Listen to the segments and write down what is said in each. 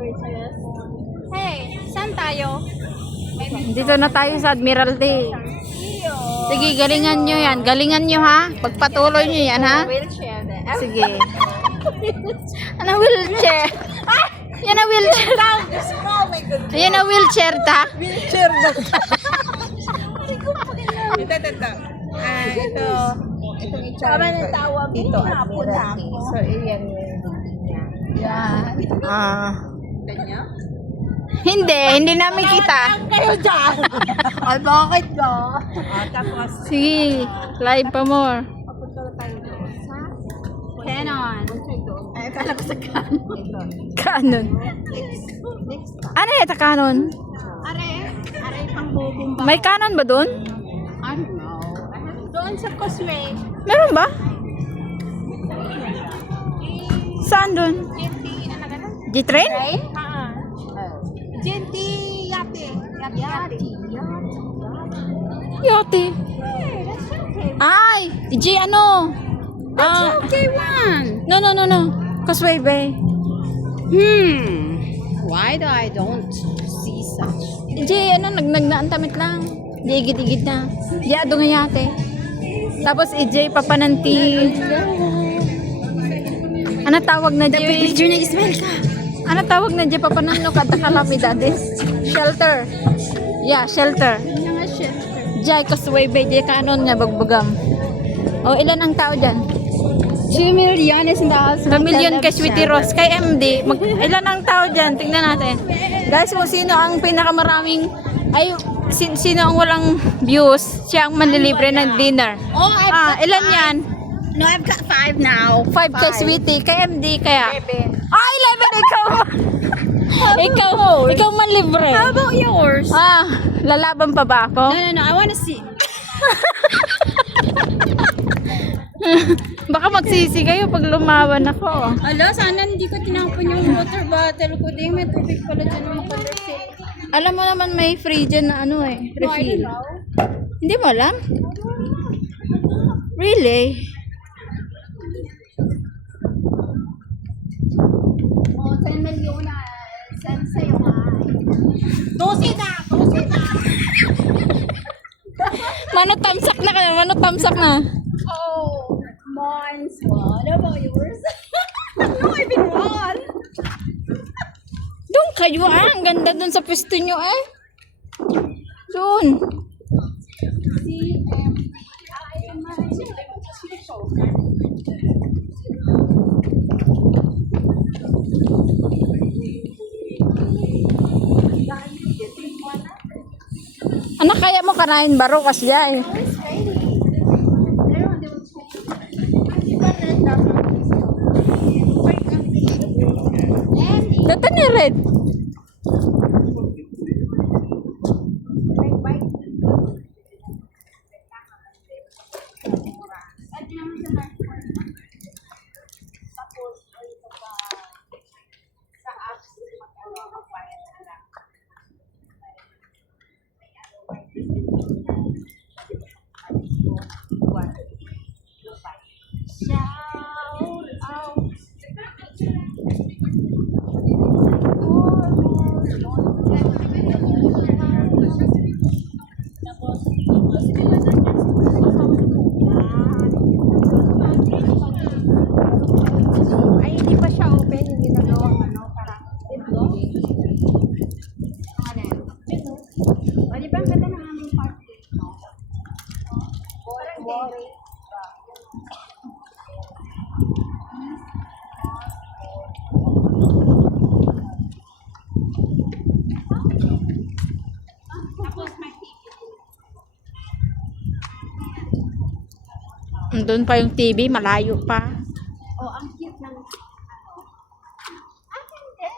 Hey, saan tayo? Dito na tayo sa Admiralty. Sige, galingan nyo yan. Galingan nyo ha. Pagpatuloy nyo yan ha. Wheelchair. Sige. Ano wheelchair? Yan ang wheelchair. Yan ang wheelchair ta. Wheelchair na. Ito. Itong Tama ng tawag. Ito, Admiralty. So, iyan yung dingding niya. Yan. Kanya? Hindi namin kita. Kayo dyan. Ay, bakit ba? Tapos, Sige, live pa more. papunta na tayo doon sa Canon. Ay, akala ko sa Canon. ito. Canon. Next. Ano ito Canon? Are pang bubong ba? May Canon ba doon? I don't know. Doon sa Causeway. Meron ba? Saan doon? GT, ano ka na? G-Train? Train? GT, yate. Yate. Yote. Ay, G ano? Okay, one. No. Causeway Bay. Why do I don't see such? G ano, nagnaantamit lang. Di igit-igit na. Di ado nga yate. Tapos EJ papananti. Ano tawag na G? Picture na Ismael ka. Ano tawag na G papanano kada kalamidades? Shelter. Yeah, shelter. Yung nga shelter. Jai Causeway Bay, di kanon nga bagbagam. O ilan ang tao diyan? 2 million is in the house. 2 million kay Sweetie Rose, kay MD. Ilan ang tao diyan? Tingnan natin. Guys, kung sino ang pinakamaraming sino ang walang views, siya ang manlilibre ng dinner. Oh, Ilan yan? No, I've got 5 now. 5 kay Sweetie, kay MD kaya. 11 ikaw. ikaw man libre. How about yours? Lalaban pa ba ako? No. I want to see. Baka magsisi kayo pag lumawan ako. Ala, sana hindi ko tinapon yung water bottle ko. Di, may tubig pala dyan na makalasip. Alam mo naman may free dyan na ano refill. Hindi mo alam? Really? Oh, 10 million na. Send sa'yo nga. 12 na! Mano tamsak na. Oh, mine's one. How about yours? No, I've been one. Doon kayo ang ganda doon sa pwesto nyo Doon. Anak, kaya mo kanain baro kasi Dito ni Red. Ay, hindi pa siya open. Yung ginagawang parang vlog. O, di ba ang ganda ng aming party? Parang Doon pa yung TV, malayo pa. oh, ang cute ng akin din.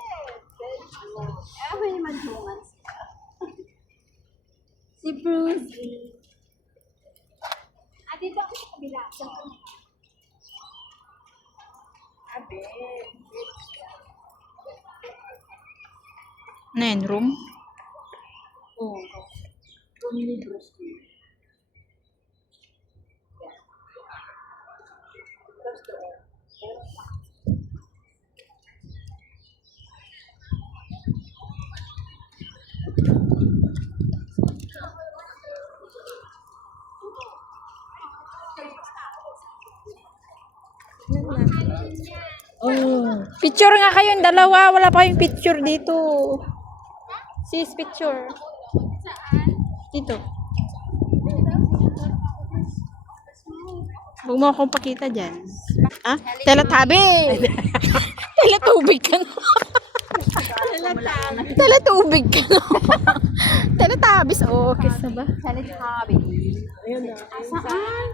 May mantungan siya. Si Bruce. Dito ako sa kabila. Abe. Ano yan, room? Oo. Room ni Bruce. Picture nga kayong dalawa. Wala pa kayong picture dito. Sis, picture. Dito. Huwag mo akong pakita dyan. Ah? Teletabi! Teletubig ka na. Teletubig ka na. Teletabis. Oh, kiss na ba? Teletubby. Saan?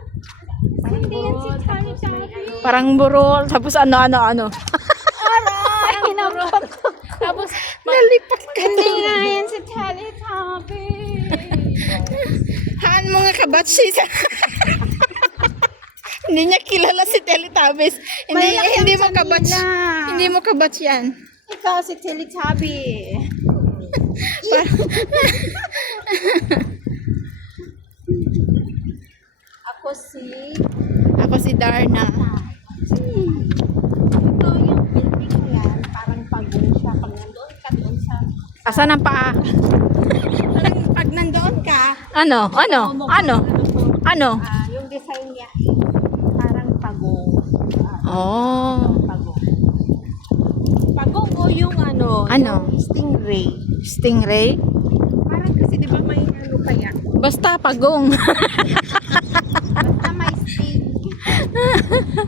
Hindi yan si Teletubby. Parang burol. Tapos ano. Aray! Hinapot ko. Tapos, Nalipat ka. hindi nga yan si Teletubby. Haan mo nga kabatch siya. Hindi niya kilala si Teletubbies. Hindi mo kabatch. Hindi mo kabatch yan. Ikaw si Teletubby. Ako si Darna. Ito yung building ko yan. Parang pagong siya. Pag nandoon ka doon sa... Asan ang paa? Pag nandoon ka, Ano? yung design niya parang pagong. Oh. Pagong. Pagong o yung Ano? yung stingray. Stingray? Parang kasi di ba may ano kaya? Basta pagong. Basta may sting.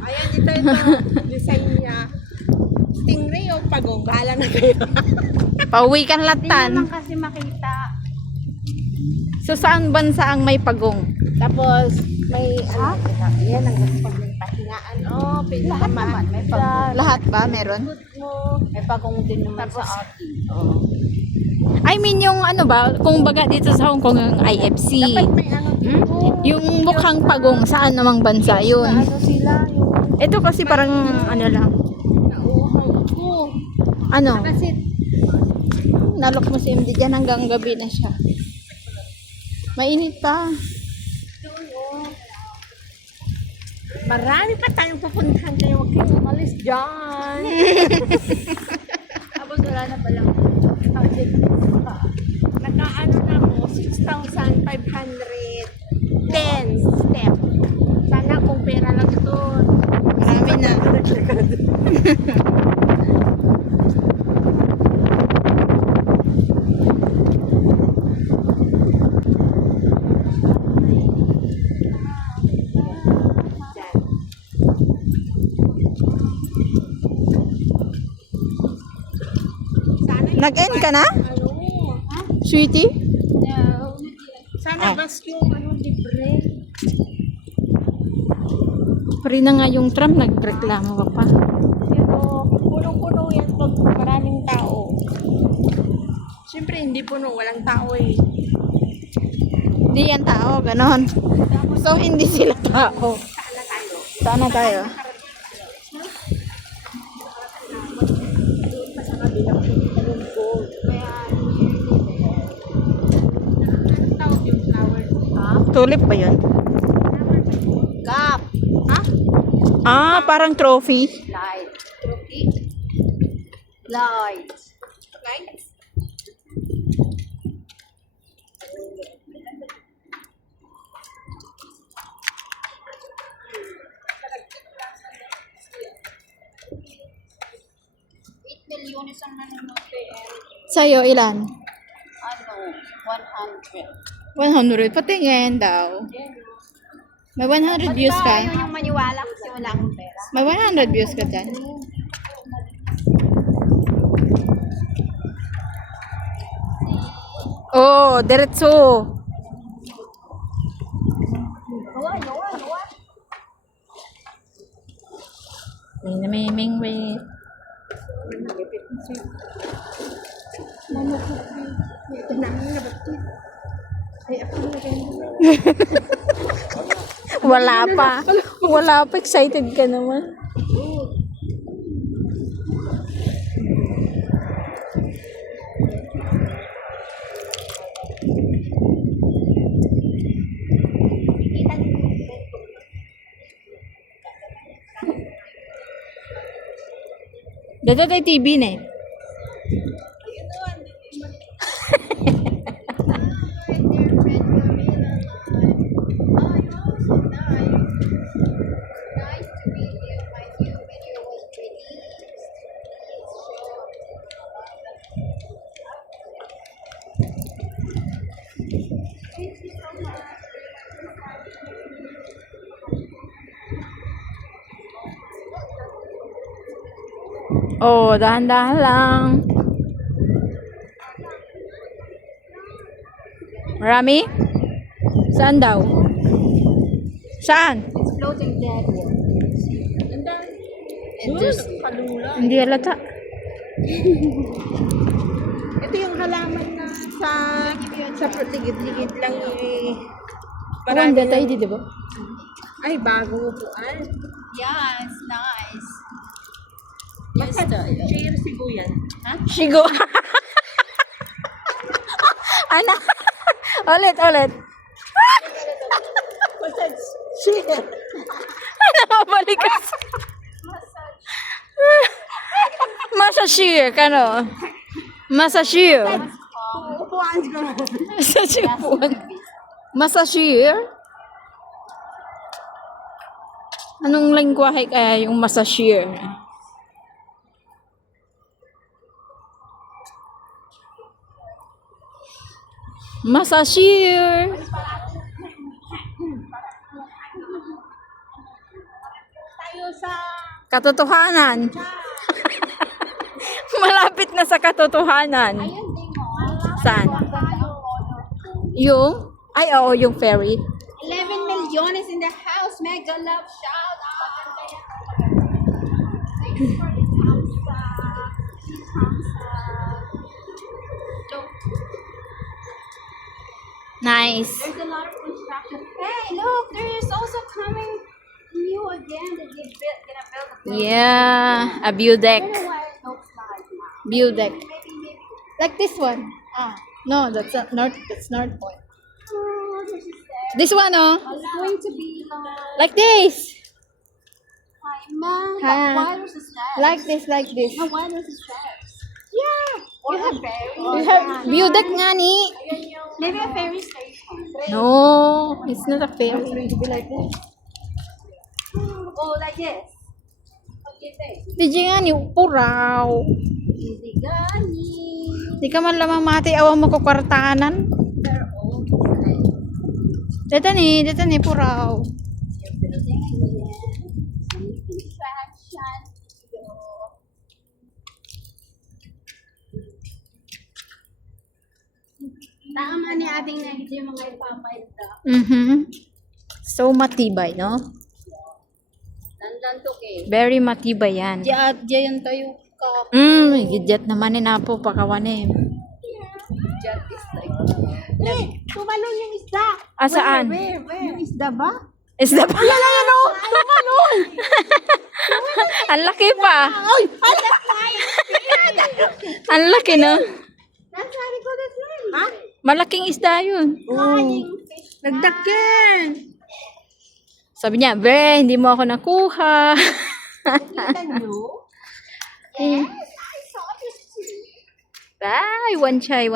Ayan, ito design niya. Stingray o pagong? Bahala na kayo. Pauwi ka Hindi latan. naman kasi makita. So saan bansa ang may pagong? Tapos, may yan ang gusto pag may pahingaan. Oh, pwede naman. May pagong. Lahat ba meron? May pagong din naman sa atin. I mean yung ano ba, kung baga dito sa Hong Kong yung IFC. Dapat may ano dito. Yung mukhang pagong, saan namang bansa yun? Ano sila, yung Ito kasi parang ano lang. nauuhaw ko. Ano? Kasi, Nalok mo si MD dyan hanggang gabi na siya. Mainit pa. marami pa tayong pupuntahan kayo. Huwag kayong umalis dyan. Tapos wala na palang budget. Nakaano na ako, 6,510 step. Sana kung pera lang ito. Marami na. Nag-end ka na? Ano? Sweetie? Sana bas yung ano, libre. Pari na nga yung tram, nagreklamo ka pa. Pero punong-puno yan pag maraming tao. Siyempre hindi puno, walang tao eh. Hindi yan tao, ganon. So, hindi sila tao. Sana tayo. Sana tayo. Doon pa sa kabilang yung gold. Kaya anong tawag yung flower? Ha? Tulip ba yun? Gap. Ha? Ah, parang trophy. Light. Trophy? Light. Light? Million isang nanonood Sa'yo, ilan? ano, 100. 100. Patingin daw. May 100 views ka? Ayaw yung maniwala kasi wala akong pera. May 100 views ka dyan. Oh, diretso. Gawa. May namiming, may... Ito na ang nabatit. Ay, ako na rin. Wala pa. Wala pa. Excited ka naman. Dito tayo TV na eh. Oh, dahan-dahan lang. Marami? Saan daw? Saan? It's floating dead. Hindi halata. Ito yung halaman na sa paligid-ligid lang eh. Parang tayo di ba? Ay, bago upuan. Yeah, it's nice. Share sigo yan. Shigo. Ana. Ulit. Share. Ano, balikas. Masashir, kano? Masashir. Upuan ko. Masashir po. Masashir? Anong lingwahe kaya yung masashir? Masashir. Tayo sa Katotohanan. Malapit na sa katotohanan. Saan? Yung? Ay, oo, yung ferry. 11 million is in the house. Mega love shout out. Nice. There's a lot of construction. Hey, look, there's also coming new again that they gonna build a building. Yeah, a view deck. I don't know why it looks like that. View deck. Maybe. Like this one. No, that's not North. That's North Point. Oh, there's a stairs. This one, oh. It's going to be Like this. hi, mom. Hi. Why there's a stairs? Like this, like this. No, why there's a stairs? Yeah. Or a ferry? You have view deck nga ni. Maybe a ferry station. No, it's not a ferry. Like this. Oh, like this. What do you think? Di nga ni puraw. Easy gani. Di ka man lamang mati awang makukwartanan. They're old. Dito ni puraw. You're building again. Some contraction. Tama ni ating next yung mga ipapayta. So matibay, no? Dandan to kay. Very matibay yan. Diyan tayo ka. Gidjet naman ni Napo pakawanin. Diyan is like. Hey, tumalon yung isda. Asaan? Where? Yung isda ba? Is that pa? Yan o! Tumalon! Ang laki pa. Ay! Ang laki, no? That's how they go this way. Ha? Malaking isda yun. Flying fish. Nagdakin. Sabi niya, Bre, hindi mo ako nakuha. Kita nyo? Yes, I saw you. Bye, one chai.